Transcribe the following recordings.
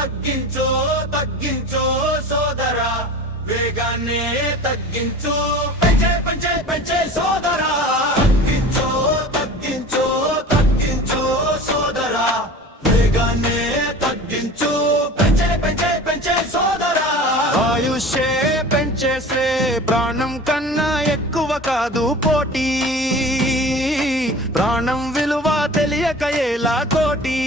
తగ్గించో తగ్గించో సోదరా వేగాన్ని తగ్గించు. పెంచే పెంచే పెంచే సోదరా. తగ్గించో తగ్గించో తగ్గించో సోదరా వేగాన్ని తగ్గించు. పెంచే పెంచే పెంచే సోదరా. ఆయుషే పెంచేసే ప్రాణం కన్నా ఎక్కువ కాదు పోటీ. ప్రాణం విలువ తెలియక ఎలా కోటి.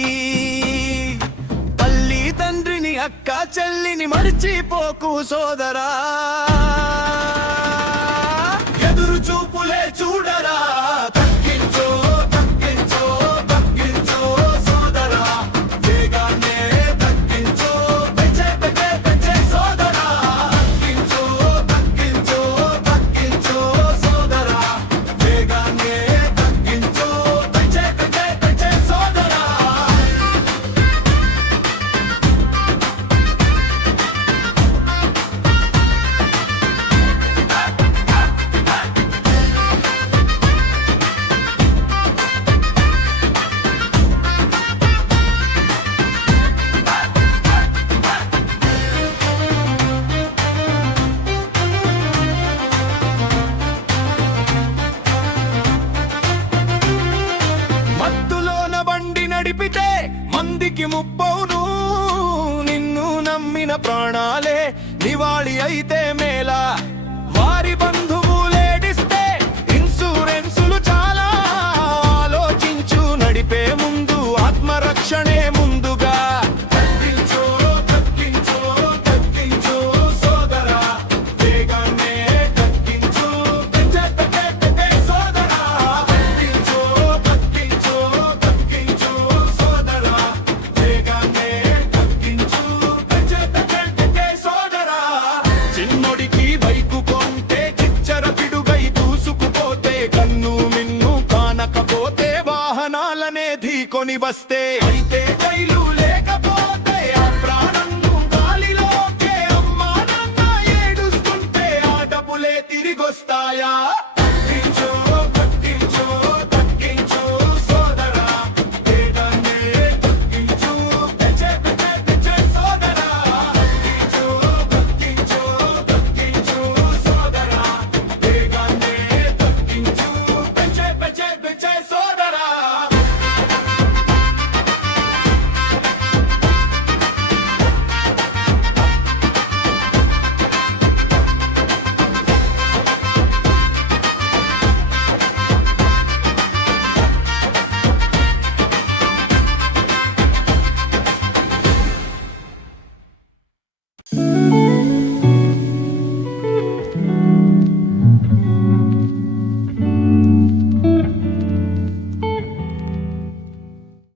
అక్క చెల్లిని మరిచిపోకు సోదరా. ఎదురు చూపులే చూడరా. పోయిన ప్రాణాలే నివాళి అయితే మేలా వారి బంధువులేడిస్తే ఇన్సూరెన్సులు చాలా. ఆలోచించు నడిపే ముందు ఆత్మరక్షణే కొని వస్తే అయితే జైలు లేకపోతే ఆ ప్రాణం గాలిలోకే అమ్మా నాన్న ఏడుస్తుంటే ఆ డబ్బులే తిరిగొస్తాయా?